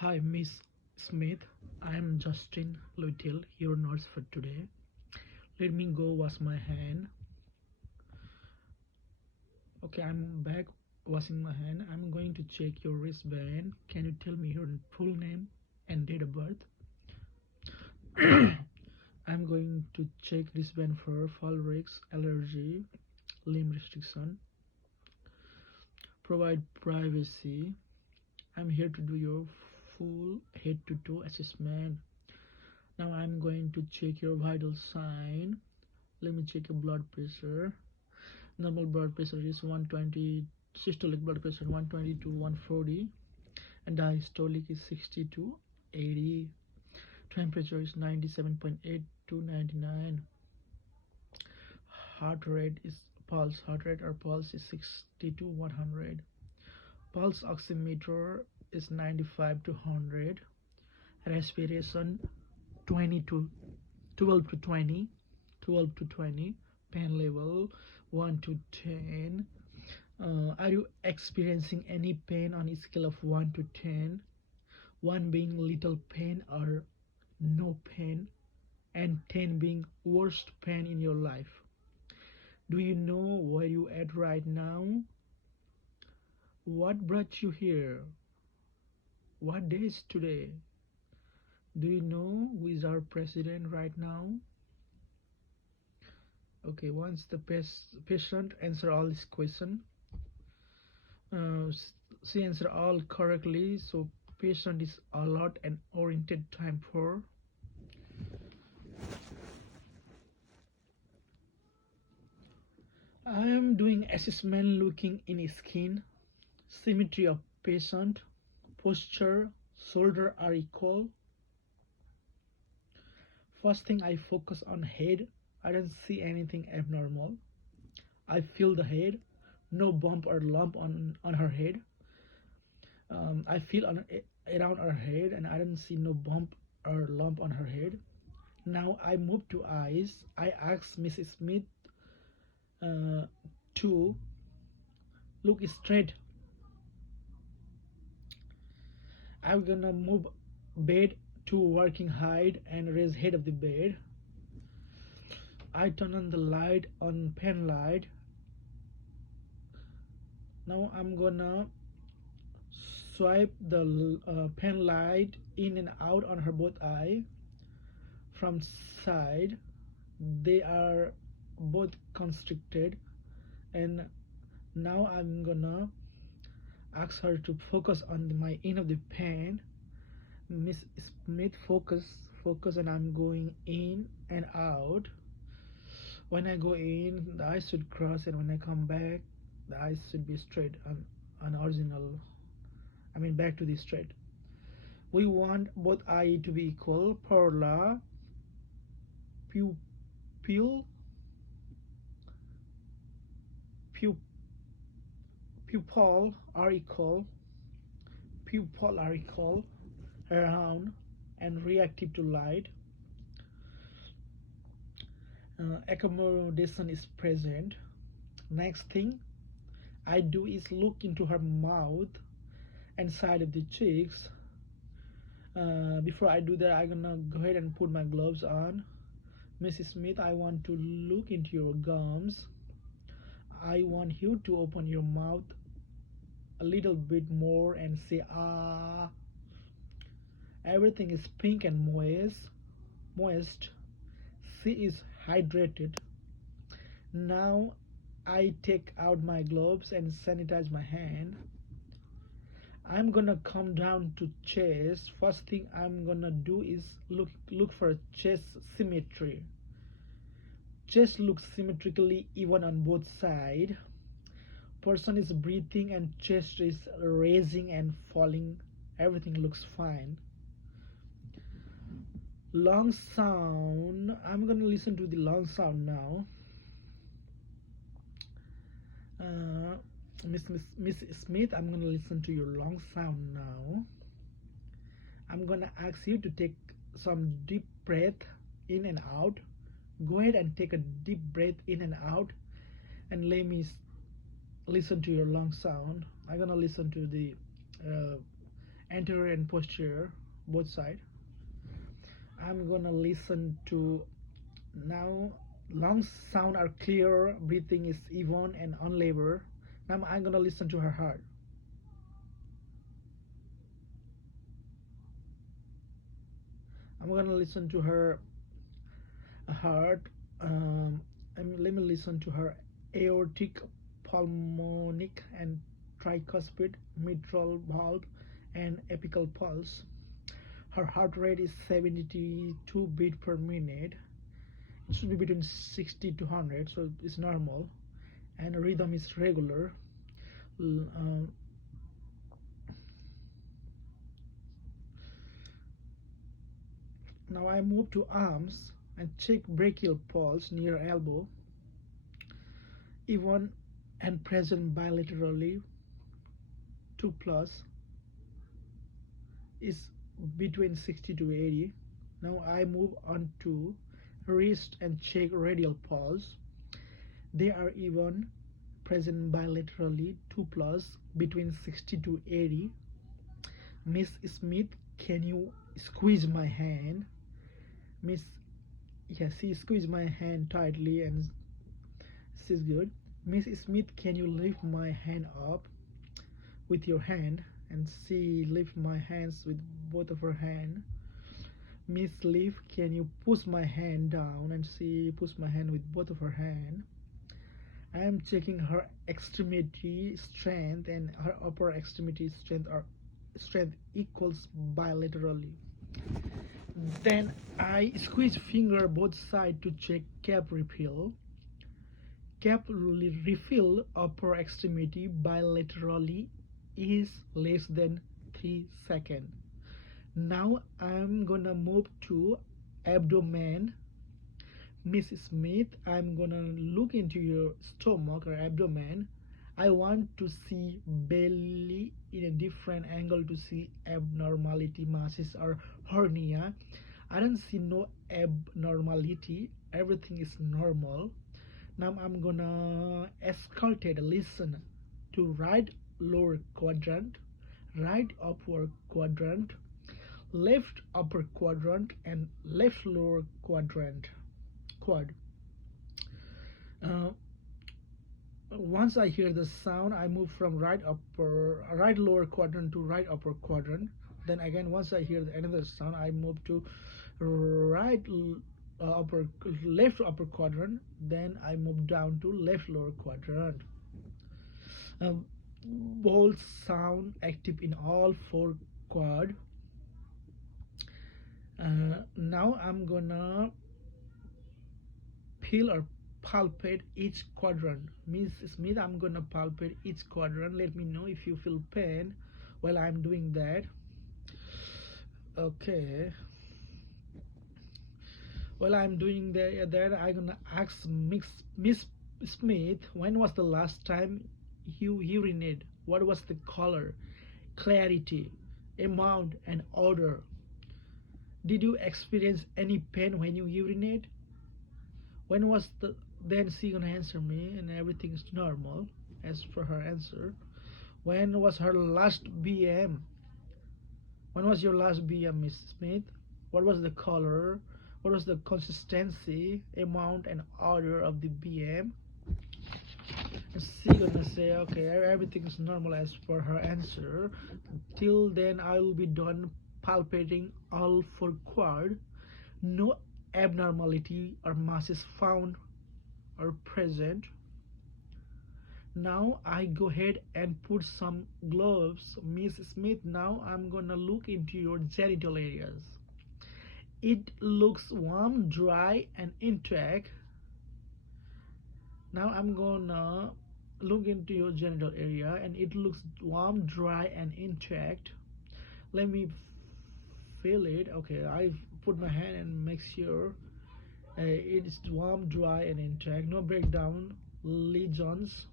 Hi, Miss Smith. I'm Justin Little, your nurse for today. Let me go wash my hand. Okay, I'm back washing my hand. I'm going to check your wristband. Can you tell me your full name and date of birth? I'm going to check wristband for fall risks, allergy, limb restriction. Provide privacy. I'm here to do your full head to toe assessment. Now I'm going to check your vital sign. Let me check your blood pressure. Normal blood pressure is 120, systolic blood pressure 120 to 140, and diastolic is 60 to 80. Temperature is 97.8 to 99. Heart rate or pulse is 60 to 100. Pulse oximeter is 95 to 100. Respiration 20 to 12 to 20. Pain level 1 to 10. Are you experiencing any pain on a scale of 1 to 10? 1 being little pain or no pain, and 10 being worst pain in your life. Do you know where you at right now? What brought you here? What day is today? Do you know who is our president right now? Okay, once the patient answer all this question, she answer all correctly, so patient is alert and oriented time for. I am doing assessment looking in skin, symmetry of patient, posture, shoulder are equal. First thing I focus on head. I don't see anything abnormal. I feel the head, no bump or lump on her head. I feel around her head and I don't see no bump or lump on her head. Now I move to eyes. I ask Mrs. Smith to look straight. I'm gonna move bed to working height and raise head of the bed. I turn on the light on pen light. Now I'm gonna swipe the pen light in and out on her both eye from side. They are both constricted, and now I'm gonna ask her to focus on my end of the pen. Miss Smith, focus, and I'm going in and out. When I go in, the eyes should cross, and when I come back, the eyes should be straight on original. I mean back to the straight. We want both eye to be equal. Perla, pupil, pupil are equal. Pupil are equal, round and reactive to light. Accommodation is present. Next thing I do is look into her mouth and side of the cheeks. Before I do that, I'm gonna go ahead and put my gloves on. Mrs. Smith, I want to look into your gums. I want you to open your mouth a little bit more and say ah. Everything is pink and moist. She is hydrated. Now I take out my gloves and sanitize my hand. I'm gonna come down to chest. First thing I'm gonna do is look for chest symmetry. Chest looks symmetrically even on both sides. Person is breathing and chest is raising and falling. Everything looks fine. Long sound. I'm gonna listen to the long sound now. Miss Smith, I'm gonna listen to your long sound now. I'm gonna ask you to take some deep breath in and out. Go ahead and take a deep breath in and out, and let me listen to your long sound. I'm gonna listen to the anterior and posterior, both side. I'm gonna listen to now. Lungs sound are clear, breathing is even and unlabored. Now I'm gonna listen to her heart. I'm gonna listen to her heart. Let me listen to her aortic, pulmonic, and tricuspid, mitral valve, and apical pulse. Her heart rate is 72 beats per minute. It should be between 60 to 100, so it's normal, and rhythm is regular. Now I move to arms and check brachial pulse near elbow, even and present bilaterally. 2 plus is between 60 to 80. Now I move on to wrist and check radial pulse. They are even, present bilaterally. 2 plus, between 60 to 80. Miss Smith, can you squeeze my hand? Miss, yes, she squeezed my hand tightly and this is good. Miss Smith, can you lift my hand up with your hand? And she lift my hands with both of her hand. Miss Leaf, can you push my hand down? And she push my hand with both of her hand. I am checking her extremity strength, and her upper extremity strength equals bilaterally. Then I squeeze finger both side to check cap refill. Cap refill upper extremity bilaterally is less than 3 seconds. Now I'm gonna move to abdomen. Miss Smith, I'm gonna look into your stomach or abdomen. I want to see belly in a different angle to see abnormality, masses or hernia. I don't see no abnormality. Everything is normal. Now I'm gonna auscultate, listen to right lower quadrant, right upper quadrant, left upper quadrant, and left lower quadrant. Once I hear the sound, I move from right lower quadrant to right upper quadrant. Then again, once I hear another sound, I move to left upper quadrant. Then I move down to left lower quadrant. Both sound active in all 4 quad. Now I'm gonna feel or palpate each quadrant. Miss Smith, I'm gonna palpate each quadrant. Let me know if you feel pain while I'm doing that. Okay. While I'm doing that, I'm gonna ask Miss Smith, when was the last time you urinated? What was the color, clarity, amount, and odor? Did you experience any pain when you urinate? When was the then she gonna answer me, and everything is normal as for her answer. When was her last BM? When was your last BM, Miss Smith? What was the color? What was the consistency, amount, and odor of the BM? And she gonna say, okay, everything is normal as per her answer. Till then, I will be done palpating all 4 quad. No abnormality or masses found or present. Now I go ahead and put some gloves. Miss Smith, now I'm gonna look into your genital areas. It looks warm, dry, and intact. Now I'm gonna look into your genital area, and it looks warm, dry, and intact. Let me feel it. Okay, I put my hand and make sure it is warm, dry, and intact. No breakdown, lesions,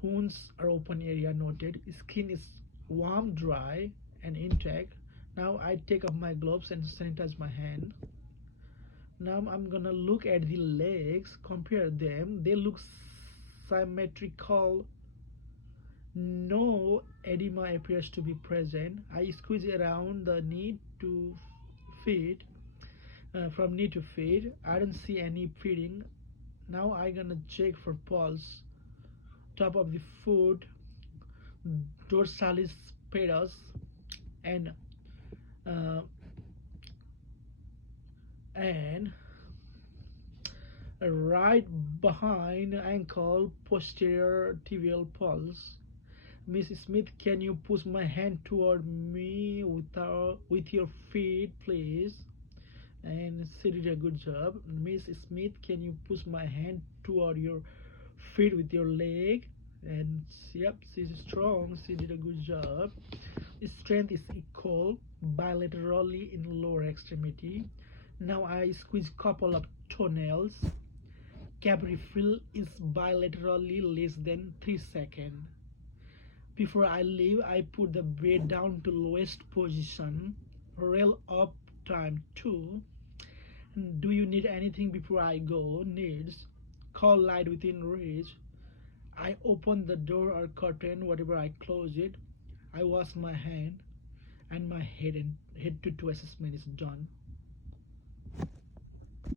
wounds or open area noted. Skin is warm, dry, and intact. Now I take off my gloves and sanitize my hand. Now I'm gonna look at the legs, compare them. They look symmetrical No edema appears to be present. I squeeze around the knee to feed, from knee to feet. I don't see any feeding. Now I gonna check for pulse. Top of the foot, dorsalis pedis, and uh, and right behind ankle, posterior tibial pulse. Miss Smith, can you push my hand toward me with your feet, please? And she did a good job. Miss Smith, can you push my hand toward your feet with your leg? And yep, she's strong. She did a good job. Strength is equal bilaterally in lower extremity. Now I squeeze couple of toenails. Capri fill is bilaterally less than 3 seconds. Before I leave, I put the braid down to lowest position. Rail up time 2. Do you need anything before I go? Needs. Call light within reach. I open the door or curtain, whatever I close it. I wash my hand and my head, and head to toe assessment is done.